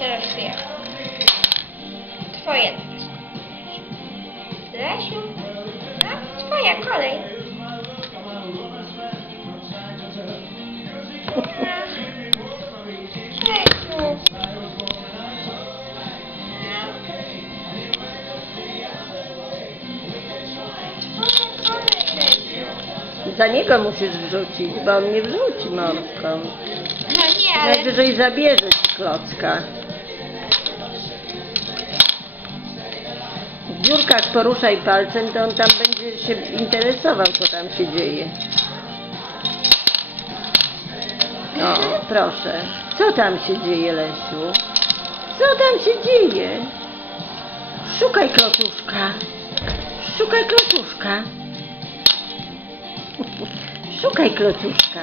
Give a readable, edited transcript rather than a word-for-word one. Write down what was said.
teraz ja. Twoje. Lesiu? No, twoja kolej. Lesiu. Za niego musisz wrzucić, bo on nie wrzuci mordką. No nie, ale... Najwyżej zabierze ci klocka. W dziurkach poruszaj palcem, to on tam będzie się interesował, co tam się dzieje. O, proszę. Co tam się dzieje, Lesiu? Co tam się dzieje? Szukaj klocuszka. Szukaj klocuszka. Szukaj klocuszka.